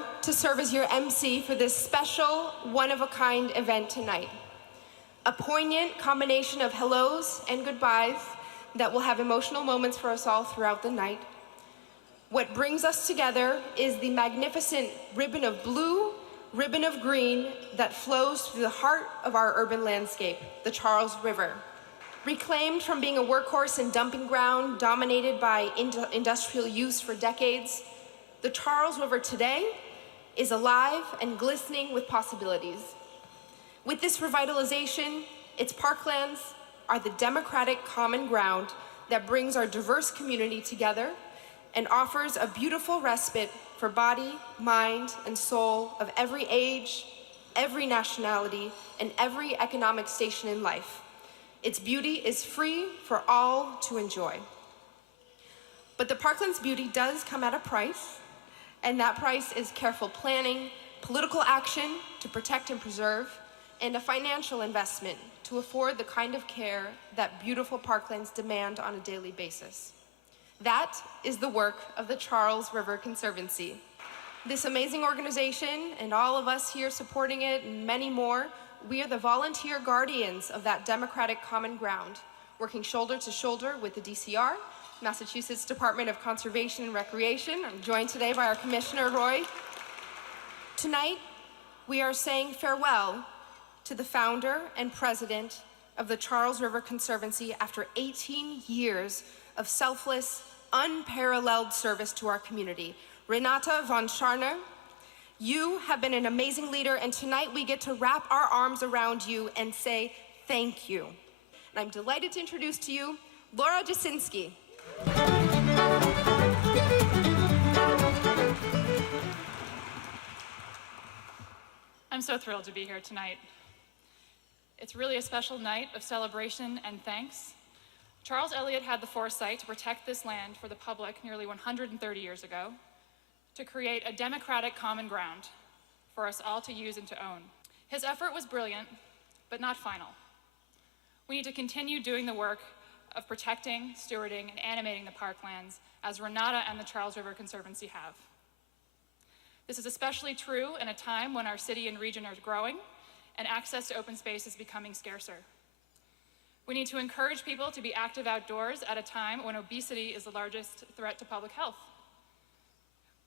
Laura to serve as your MC for this special, one-of-a-kind event tonight. A poignant combination of hellos and goodbyes that will have emotional moments for us all throughout the night. What brings us together is the magnificent ribbon of blue, ribbon of green that flows through the heart of our urban landscape, the Charles River. Reclaimed from being a workhorse and dumping ground dominated by industrial use for decades, the Charles River today is alive and glistening with possibilities. With this revitalization, its parklands are the democratic common ground that brings our diverse community together and offers a beautiful respite for body, mind, and soul of every age, every nationality, and every economic station in life. Its beauty is free for all to enjoy. But the parkland's beauty does come at a price, and that price is careful planning, political action to protect and preserve, and a financial investment to afford the kind of care that beautiful parklands demand on a daily basis. That is the work of the Charles River Conservancy. This amazing organization and all of us here supporting it and many more, we are the volunteer guardians of that democratic common ground, working shoulder to shoulder with the DCR, Massachusetts Department of Conservation and Recreation. I'm joined today by our Commissioner, Roy. Tonight, we are saying farewell to the founder and president of the Charles River Conservancy after 18 years of selfless, unparalleled service to our community. Renata von Tscharner, you have been an amazing leader, and tonight we get to wrap our arms around you and say thank you. And I'm delighted to introduce to you Laura Jasinski. I'm so thrilled to be here tonight. It's really a special night of celebration and thanks. Charles Eliot had the foresight to protect this land for the public nearly 130 years ago, to create a democratic common ground for us all to use and to own. His effort was brilliant, but not final. We need to continue doing the work of protecting, stewarding, and animating the parklands as Renata and the Charles River Conservancy have. This is especially true in a time when our city and region are growing and access to open space is becoming scarcer. We need to encourage people to be active outdoors at a time when obesity is the largest threat to public health.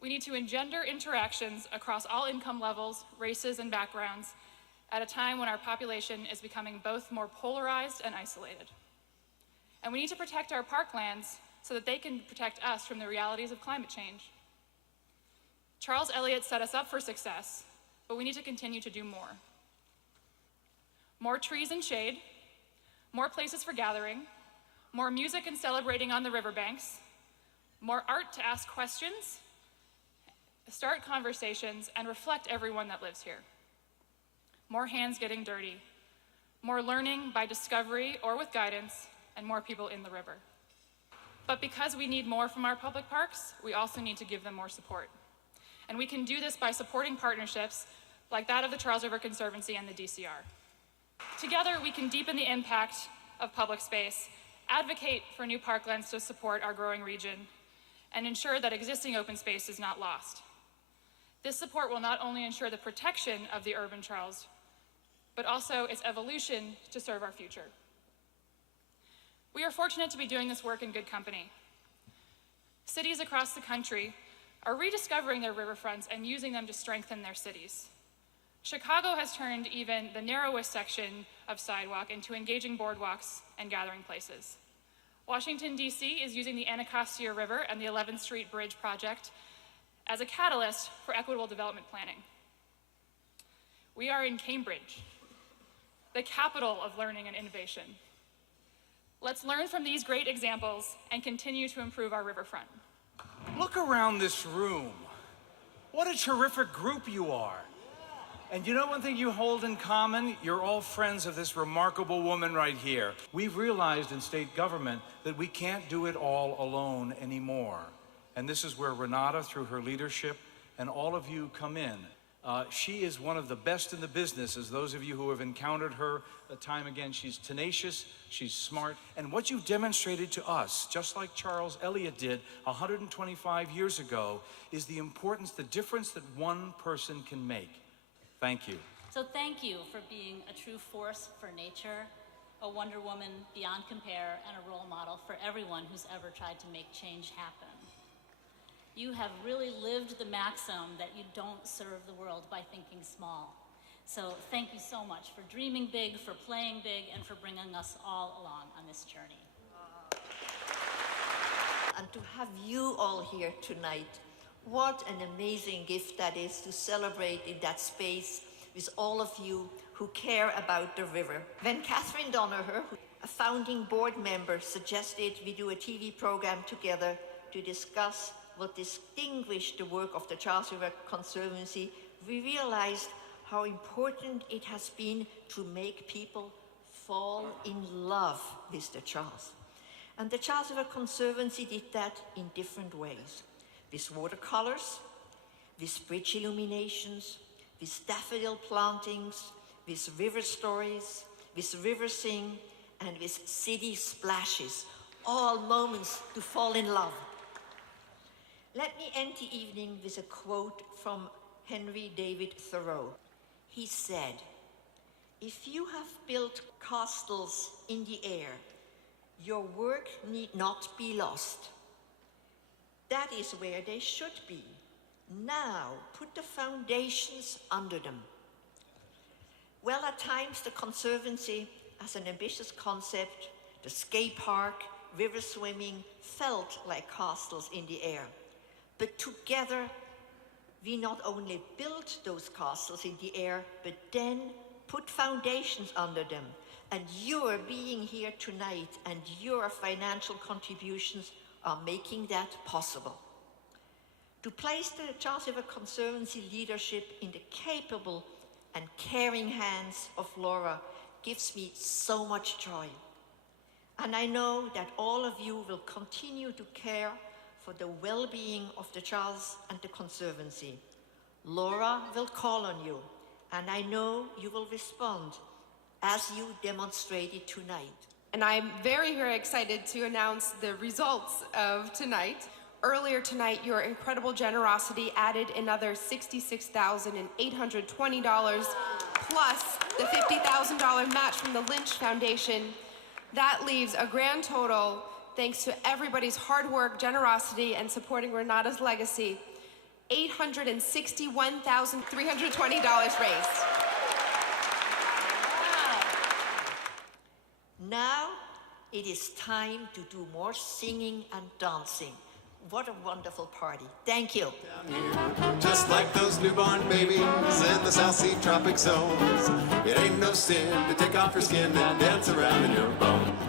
We need to engender interactions across all income levels, races, and backgrounds at a time when our population is becoming both more polarized and isolated. And we need to protect our parklands so that they can protect us from the realities of climate change. Charles Eliot set us up for success, but we need to continue to do more. More trees and shade, more places for gathering, more music and celebrating on the riverbanks, more art to ask questions, start conversations, and reflect everyone that lives here. More hands getting dirty, more learning by discovery or with guidance, and more people in the river. But because we need more from our public parks, we also need to give them more support. And we can do this by supporting partnerships like that of the Charles River Conservancy and the DCR. Together, we can deepen the impact of public space, advocate for new parklands to support our growing region, and ensure that existing open space is not lost. This support will not only ensure the protection of the urban Charles, but also its evolution to serve our future. We are fortunate to be doing this work in good company. Cities across the country are rediscovering their riverfronts and using them to strengthen their cities. Chicago has turned even the narrowest section of sidewalk into engaging boardwalks and gathering places. Washington, D.C. is using the Anacostia River and the 11th Street Bridge project as a catalyst for equitable development planning. We are in Cambridge, the capital of learning and innovation. Let's learn from these great examples and continue to improve our riverfront. Look around this room. What a terrific group you are. And you know one thing you hold in common? You're all friends of this remarkable woman right here. We've realized in state government that we can't do it all alone anymore. And this is where Renata, through her leadership, and all of you come in. She is one of the best in the business, as those of you who have encountered her time again. She's tenacious, she's smart, and what you've demonstrated to us, just like Charles Elliott did 125 years ago, is the importance, the difference that one person can make. Thank you. So thank you for being a true force for nature, a Wonder Woman beyond compare, and a role model for everyone who's ever tried to make change happen. You have really lived the maxim that you don't serve the world by thinking small. So thank you so much for dreaming big, for playing big, and for bringing us all along on this journey. And to have you all here tonight, what an amazing gift that is to celebrate in that space with all of you who care about the river. When Catherine Donaher, a founding board member, suggested we do a TV program together to discuss what distinguished the work of the Charles River Conservancy, we realized how important it has been to make people fall in love with the Charles. And the Charles River Conservancy did that in different ways, with watercolors, with bridge illuminations, with daffodil plantings, with river stories, with river sing, and with city splashes, all moments to fall in love. Let me end the evening with a quote from Henry David Thoreau. He said, "If you have built castles in the air, your work need not be lost. That is where they should be. Now put the foundations under them." Well, at times the Conservancy, as an ambitious concept, the skate park, river swimming, felt like castles in the air. But together, we not only built those castles in the air, but then put foundations under them. And your being here tonight and your financial contributions are making that possible. To place the Charles River Conservancy leadership in the capable and caring hands of Laura gives me so much joy. And I know that all of you will continue to care for the well-being of the Charles and the Conservancy. Laura will call on you, and I know you will respond as you demonstrated tonight. And I'm very, very excited to announce the results of tonight. Earlier tonight, your incredible generosity added another $66,820 plus the $50,000 match from the Lynch Foundation. That leaves a grand total, thanks to everybody's hard work, generosity, and supporting Renata's legacy, $861,320 raised. Now it is time to do more singing and dancing. What a wonderful party. Thank you. Just like those newborn babies in the South Sea tropic zones, it ain't no sin to take off your skin and dance around in your bones.